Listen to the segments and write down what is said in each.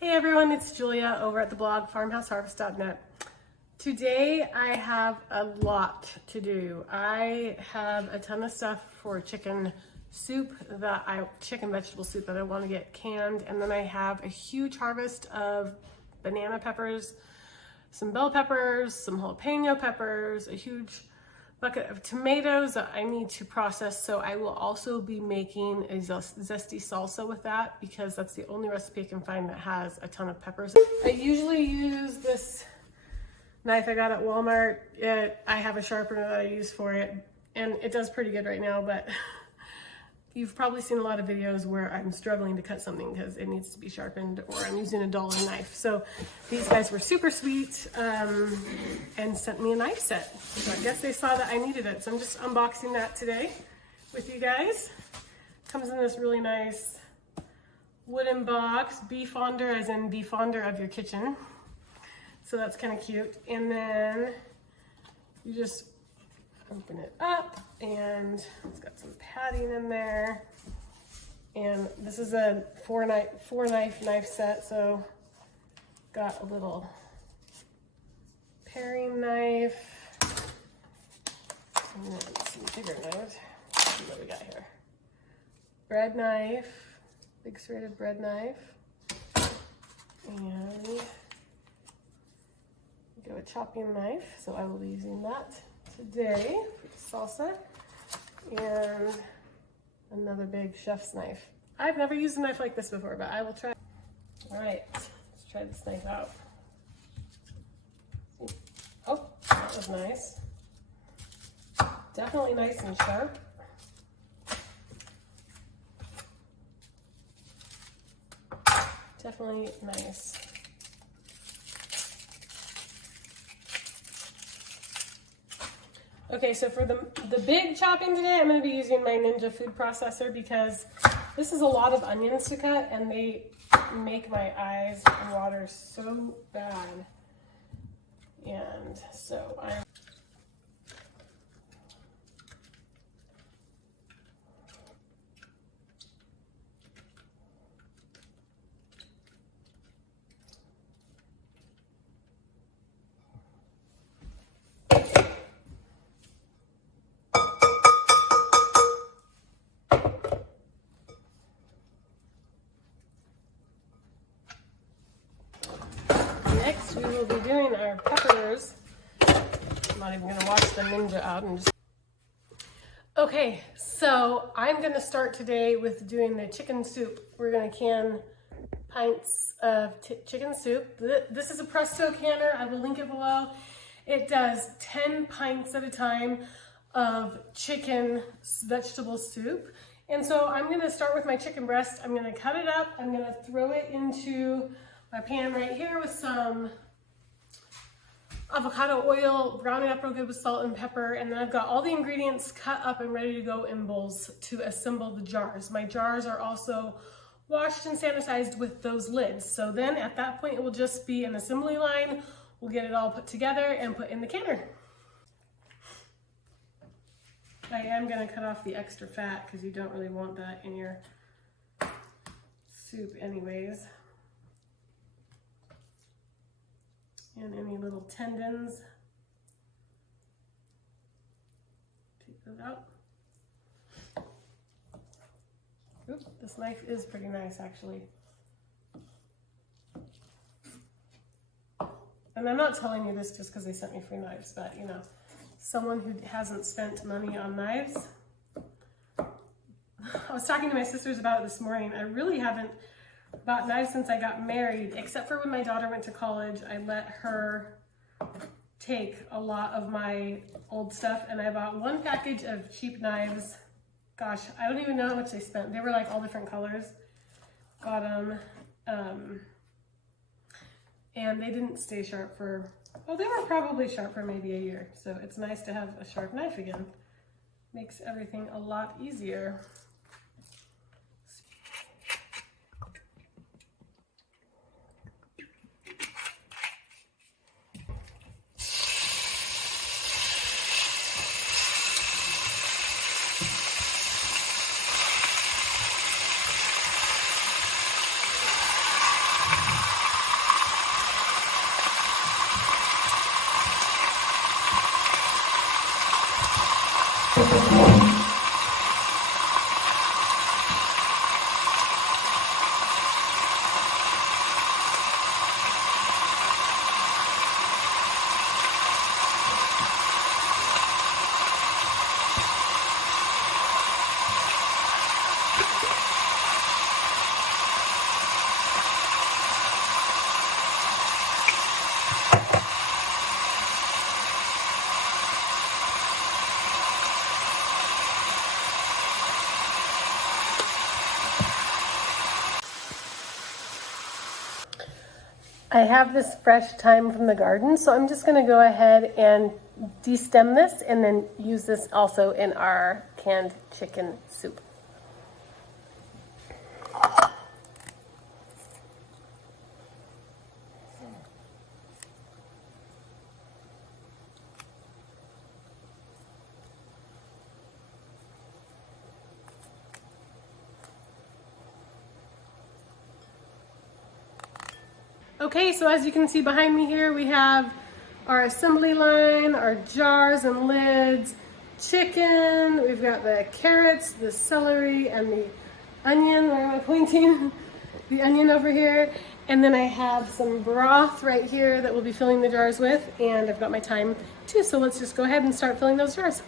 Hey everyone, it's Julia over at the blog farmhouseharvest.net. Today I have a lot to do. I have a ton of stuff for chicken vegetable soup that I want to get canned, and then I have a huge harvest of banana peppers, some bell peppers, some jalapeno peppers, a huge bucket of tomatoes that I need to process. So I will also be making a zesty salsa with that because that's the only recipe I can find that has a ton of peppers. I usually use this knife I got at Walmart. I have a sharpener that I use for it, and it does pretty good right now, but you've probably seen a lot of videos where I'm struggling to cut something because it needs to be sharpened, or I'm using a dollar knife. So these guys were super sweet and sent me a knife set. So I guess they saw that I needed it. So I'm just unboxing that today with you guys. Comes in this really nice wooden box, bee fonder, as in bee fonder of your kitchen. So that's kind of cute. And then you just open it up, and it's got some padding in there. And this is a four knife set, so got a little paring knife, and then some bigger knives. Let's see what we got here. Bread knife, big serrated bread knife, and go a chopping knife. So I will be using that today for salsa, and another big chef's knife. I've never used a knife like this before, but I will try. All right, let's try this knife out. Oh, that was nice. Definitely nice and sharp. Definitely nice. Okay, so for the big chopping today, I'm going to be using my Ninja food processor because this is a lot of onions to cut, and they make my eyes water so bad. And so I'm next we will be doing our peppers. I'm not even going to wash the Ninja out. Okay, so I'm going to start today with doing the chicken soup. We're going to can pints of chicken soup. This is a Presto canner. I will link it below. It does 10 pints at a time of chicken vegetable soup. And so I'm going to start with my chicken breast. I'm going to cut it up. I'm going to throw it into my pan right here with some avocado oil, brown it up real good with salt and pepper, and then I've got all the ingredients cut up and ready to go in bowls to assemble the jars. My jars are also washed and sanitized with those lids. So then at that point it will just be an assembly line. We'll get it all put together and put in the canner. I am going to cut off the extra fat because you don't really want that in your soup anyways. And any little tendons, take those out. Oops, this knife is pretty nice actually. And I'm not telling you this just because they sent me free knives, but you know, someone who hasn't spent money on knives. I was talking to my sisters about it this morning. I really haven't bought knives since I got married, except for when my daughter went to college. I let her take a lot of my old stuff, and I bought one package of cheap knives. Gosh, I don't even know how much they spent. They were like all different colors. Got them, and they didn't stay sharp for, well, they were probably sharp for maybe a year. So it's nice to have a sharp knife again. Makes everything a lot easier. I have this fresh thyme from the garden, so I'm just gonna go ahead and destem this and then use this also in our canned chicken soup. Okay, so as you can see behind me here, we have our assembly line, our jars and lids, chicken, we've got the carrots, the celery, and the onion. Where am I pointing? The onion over here. And then I have some broth right here that we'll be filling the jars with, and I've got my thyme too, so let's just go ahead and start filling those jars.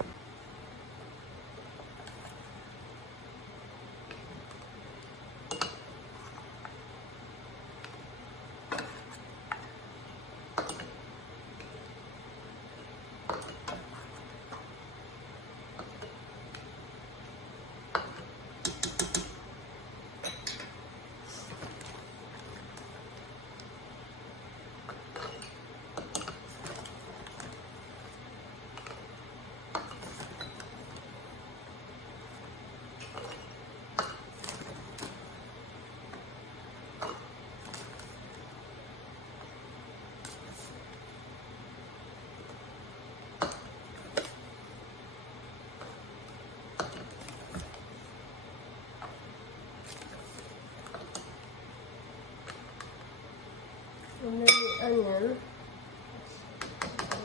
And then the onion.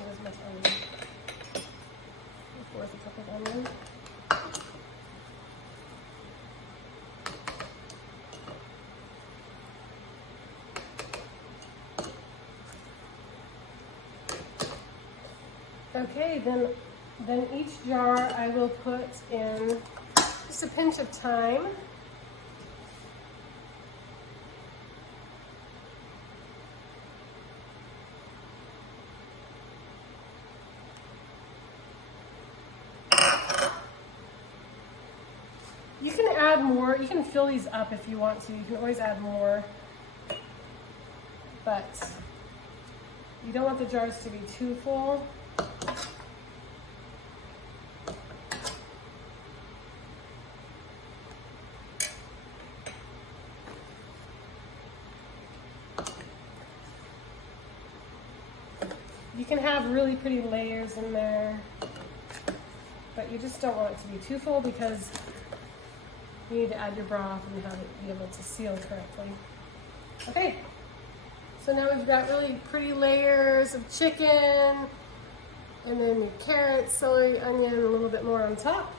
Where's my onion? Fourth a cup of onion. Okay, then each jar I will put in just a pinch of thyme. You can add more, you can fill these up if you want to, you can always add more, but you don't want the jars to be too full. You can have really pretty layers in there, but you just don't want it to be too full because you need to add your broth and have it be able to seal correctly. Okay, so now we've got really pretty layers of chicken, and then the carrots, celery, onion, a little bit more on top.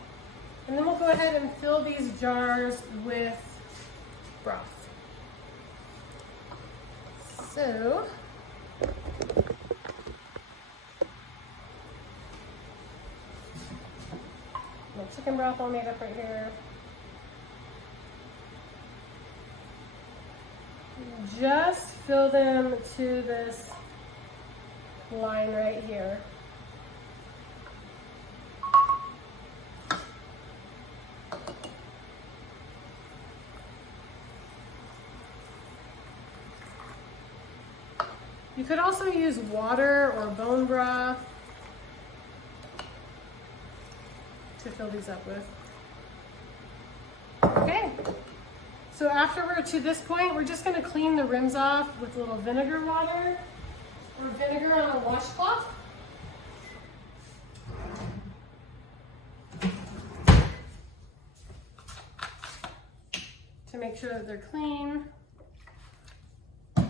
And then we'll go ahead and fill these jars with broth. So, my chicken broth all made up right here. Just fill them to this line right here. You could also use water or bone broth to fill these up with. Okay. So after we're to this point, we're just gonna clean the rims off with a little vinegar water or vinegar on a washcloth. To make sure that they're clean. So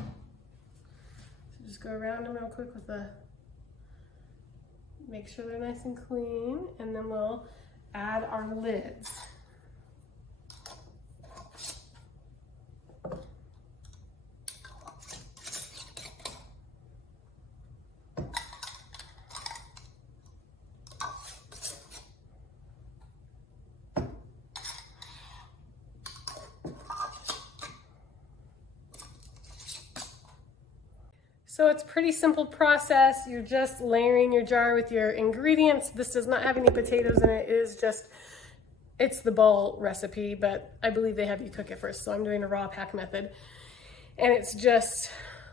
just go around them real quick with make sure they're nice and clean, and then we'll add our lids. So it's a pretty simple process. You're just layering your jar with your ingredients. This does not have any potatoes in it. It is just, it's the bowl recipe, but I believe they have you cook it first. So I'm doing a raw pack method. And it's just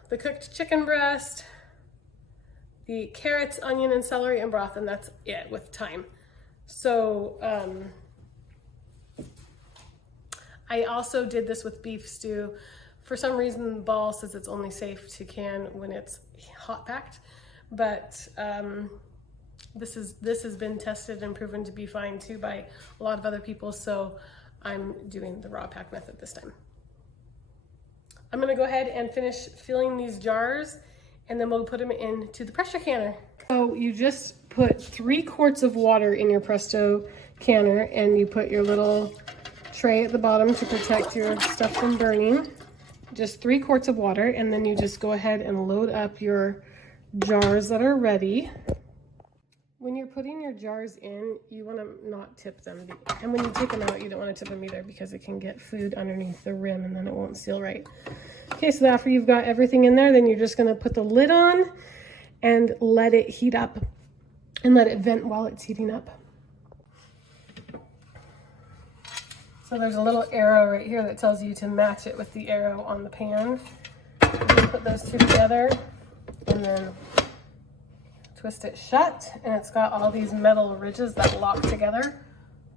the cooked chicken breast, the carrots, onion, and celery, and broth, and that's it with thyme. So I also did this with beef stew. For some reason, Ball says it's only safe to can when it's hot packed, but this has been tested and proven to be fine too by a lot of other people, so I'm doing the raw pack method this time. I'm gonna go ahead and finish filling these jars, and then we'll put them into the pressure canner. So you just put 3 quarts of water in your Presto canner, and you put your little tray at the bottom to protect your stuff from burning. Just 3 quarts of water, and then you just go ahead and load up your jars that are ready. When you're putting your jars in, you want to not tip them. And when you take them out, you don't want to tip them either because it can get food underneath the rim and then it won't seal right. Okay, so after you've got everything in there, then you're just going to put the lid on and let it heat up and let it vent while it's heating up. So there's a little arrow right here that tells you to match it with the arrow on the pan. You put those two together and then twist it shut, and it's got all these metal ridges that lock together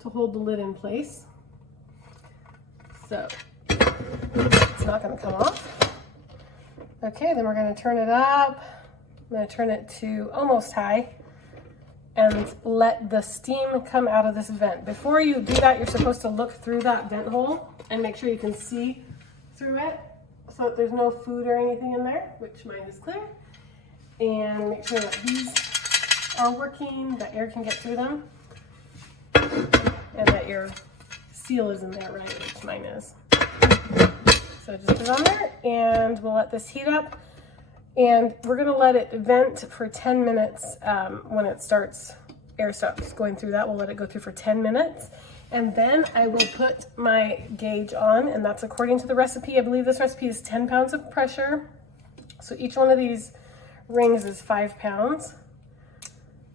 to hold the lid in place. So it's not going to come off. Okay, then we're going to turn it up. I'm going to turn it to almost high and let the steam come out of this vent. Before you do that, you're supposed to look through that vent hole and make sure you can see through it so that there's no food or anything in there, which mine is clear. And make sure that these are working, that air can get through them, and that your seal is in there right, which mine is. So just put it on there, and we'll let this heat up. And we're gonna let it vent for 10 minutes. When it starts, air starts going through that, we'll let it go through for 10 minutes. And then I will put my gauge on, and that's according to the recipe. I believe this recipe is 10 pounds of pressure. So each one of these rings is 5 pounds.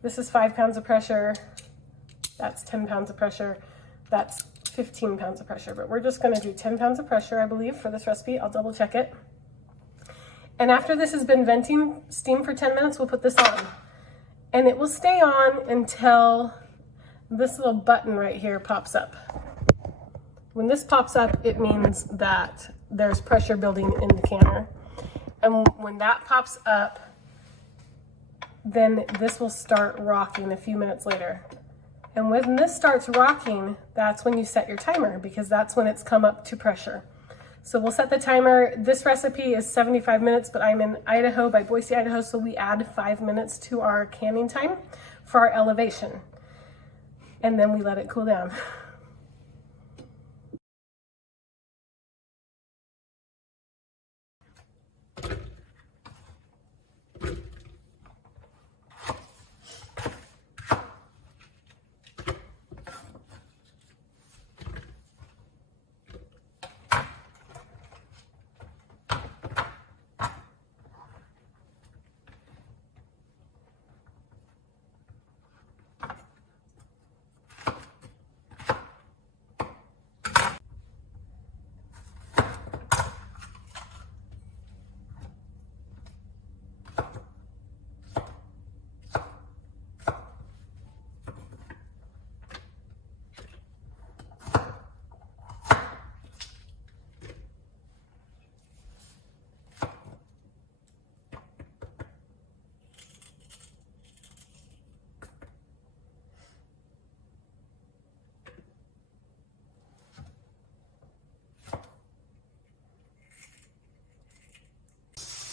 This is 5 pounds of pressure. That's 10 pounds of pressure. That's 15 pounds of pressure, but we're just gonna do 10 pounds of pressure, I believe, for this recipe. I'll double check it. And after this has been venting steam for 10 minutes, we'll put this on. And it will stay on until this little button right here pops up. When this pops up, it means that there's pressure building in the canner. And when that pops up, then this will start rocking a few minutes later. And when this starts rocking, that's when you set your timer, because that's when it's come up to pressure. So we'll set the timer. This recipe is 75 minutes, but I'm in Idaho, by Boise, Idaho, so we add 5 minutes to our canning time for our elevation. And then we let it cool down.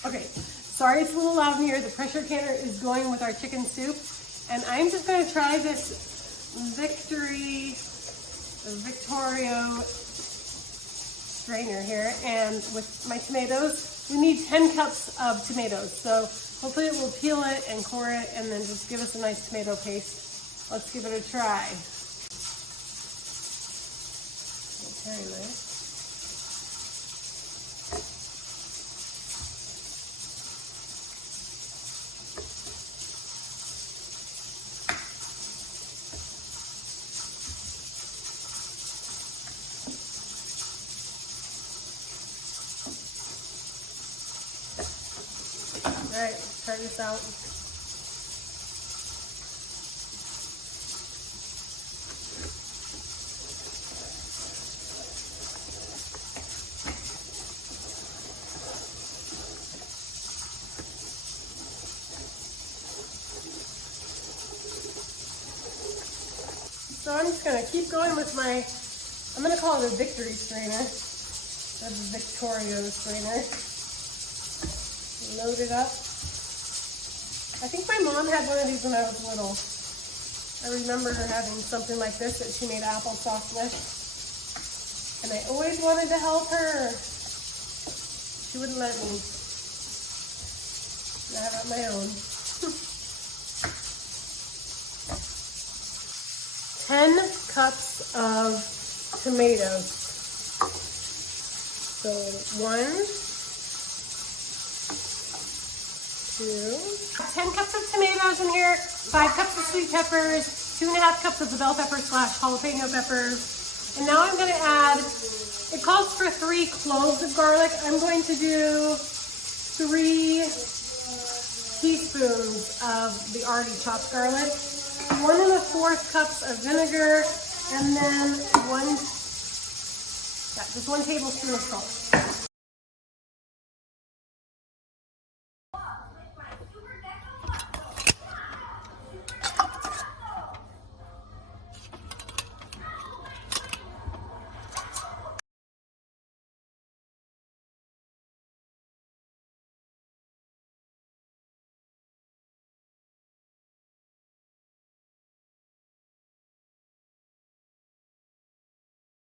Okay, sorry it's a little loud in here. The pressure canner is going with our chicken soup, and I'm just going to try this Victory, the Victorio strainer here, and with my tomatoes, we need 10 cups of tomatoes. So hopefully it will peel it and core it and then just give us a nice tomato paste. Let's give it a try. Very nice. All right, try this out. So I'm just gonna keep going with my, I'm gonna call it a victory strainer. That's a Victorio strainer. Load it up. I think my mom had one of these when I was little. I remember her having something like this that she made applesauce with. And I always wanted to help her. She wouldn't let me. And I have it on my own. 10 cups of tomatoes. So 1, 2, 10 cups of tomatoes in here, 5 cups of sweet peppers, 2.5 cups of the bell pepper / jalapeno peppers. And now I'm going to add, it calls for 3 cloves of garlic. I'm going to do 3 teaspoons of the already chopped garlic, 1 1/4 cups of vinegar, and then just 1 tablespoon of salt.